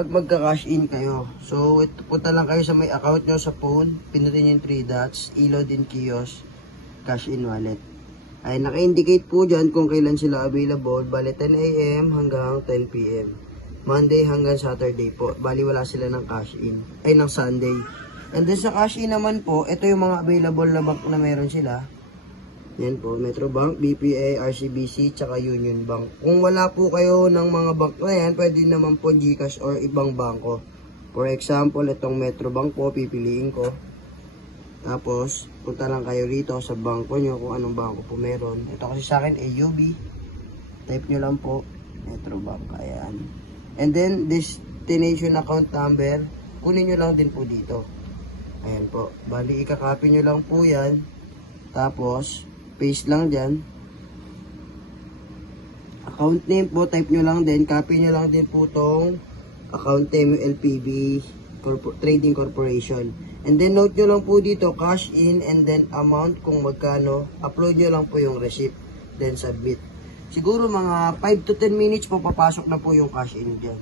pag magka-cash in kayo, so punta lang kayo sa may account nyo sa phone, pinutin yung 3 dots, e-load in kiosk, cash in wallet. Ay naka-indicate po dyan kung kailan sila available, bali 10 AM hanggang 10 PM. Monday hanggang Saturday po, bali wala sila ng cash in, ay ng Sunday. And then sa cash in naman po, ito yung mga available na bank na meron sila. Yan po, Metro Bank, BPA, RCBC, tsaka Union Bank. Kung wala po kayo ng mga bank na yan, pwede naman po GCash or ibang bangko. For example, itong Metro Bank po, pipiliin ko. Tapos, punta lang kayo rito sa bangko nyo kung anong bangko po meron. Ito kasi sa akin, AUB. Type nyo lang po, Metro Bank. Ayan. And then, destination account number, kunin nyo lang din po dito. Ayan po. Bali, ikakopy nyo lang po yan. Tapos, paste lang dyan. Account name po, type nyo lang din. Copy nyo lang din po tong account name LPB Trading Corporation. And then note nyo lang po dito, cash in and then amount kung magkano. Upload nyo lang po yung receipt. Then submit. Siguro mga 5 to 10 minutes po papasok na po yung cash in dyan.